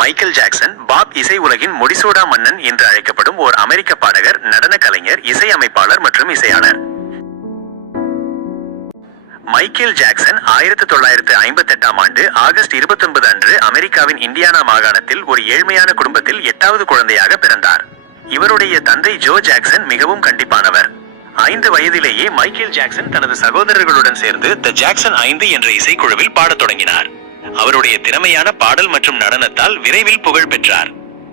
Michael Jackson pop இசை உலகின் முடிசூடா மன்னன் என்று அழைக்கப்படும் ஓர் அமெரிக்க பாடகர் நடன கலைஞர் இசையமைப்பாளர் மற்றும் இசையாளர். மைக்கேல் ஜாக்சன் ஆயிரத்தி தொள்ளாயிரத்து ஐம்பத்தி எட்டாம் ஆண்டு ஆகஸ்ட் இருபத்தி ஒன்பது அன்று அமெரிக்காவின் இந்தியானா மாகாணத்தில் ஒரு ஏழ்மையான குடும்பத்தில் எட்டாவது குழந்தையாக பிறந்தார். இவருடைய தந்தை ஜோ ஜாக்சன் மிகவும் கண்டிப்பானவர். ஐந்து வயதிலேயே மைக்கேல் ஜாக்சன் தனது சகோதரர்களுடன் சேர்ந்து த ஜாக்சன் ஐந்து என்ற இசைக்குழுவில் பாடத் தொடங்கினார். அவருடைய திறமையான பாடல் மற்றும் நடனத்தால் விரைவில் புகழ் பெற்றார்.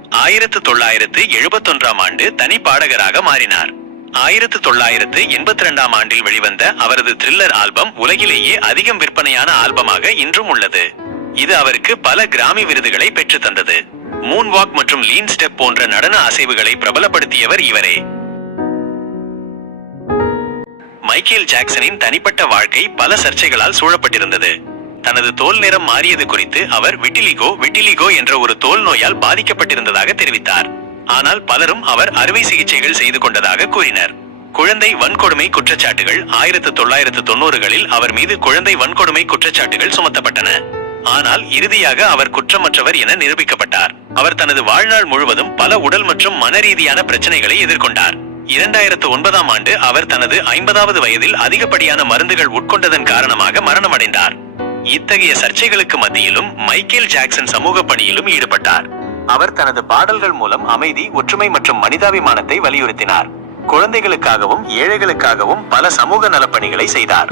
ஆயிரத்து தொள்ளாயிரத்து எழுபத்தொன்றாம் ஆண்டு தனி பாடகராக மாறினார். ஆயிரத்து தொள்ளாயிரத்து எண்பத்தி இரண்டாம் ஆண்டில் வெளிவந்த அவரது த்ரில்லர் ஆல்பம் உலகிலேயே அதிகம் விற்பனையான ஆல்பமாக இன்றும் உள்ளது. இது அவருக்கு பல கிராமி விருதுகளை பெற்று தந்தது. மூன் வாக் மற்றும் லீன் ஸ்டெப் போன்ற நடன அசைவுகளை பிரபலப்படுத்தியவர் இவரே. மைக்கேல் ஜாக்சனின் தனிப்பட்ட வாழ்க்கை பல சர்ச்சைகளால் சூழப்பட்டிருந்தது. தனது தோல் நிறம் மாறியது குறித்து அவர் விட்டிலிகோ விட்டிலிகோ என்ற ஒரு தோல் நோயால் பாதிக்கப்பட்டிருந்ததாக தெரிவித்தார். ஆனால் பலரும் அவர் அறுவை சிகிச்சைகள் செய்து கொண்டதாக கூறினர். குழந்தை வன்கொடுமை குற்றச்சாட்டுகள் ஆயிரத்து தொள்ளாயிரத்து தொண்ணூறுகளில் அவர் மீது குழந்தை வன்கொடுமை குற்றச்சாட்டுகள் சுமத்தப்பட்டன. ஆனால் இறுதியாக அவர் குற்றமற்றவர் என நிரூபிக்கப்பட்டார். அவர் தனது வாழ்நாள் முழுவதும் பல உடல் மற்றும் மனரீதியான பிரச்சனைகளை எதிர்கொண்டார். இரண்டாயிரத்து ஒன்பதாம் ஆண்டு அவர் தனது ஐம்பதாவது வயதில் அதிகப்படியான மருந்துகள் உட்கொண்டதன் காரணமாக மரணமடைந்தார். இத்தகைய சர்ச்சைகளுக்கு மத்தியிலும் மைக்கேல் ஜாக்சன் சமூக பணியிலும் ஈடுபட்டார். அவர் தனது பாடல்கள் மூலம் அமைதி ஒற்றுமை மற்றும் மனிதாபிமானத்தை வலியுறுத்தினார். குழந்தைகளுக்காகவும் ஏழைகளுக்காகவும் பல சமூக நலப்பணிகளை செய்தார்.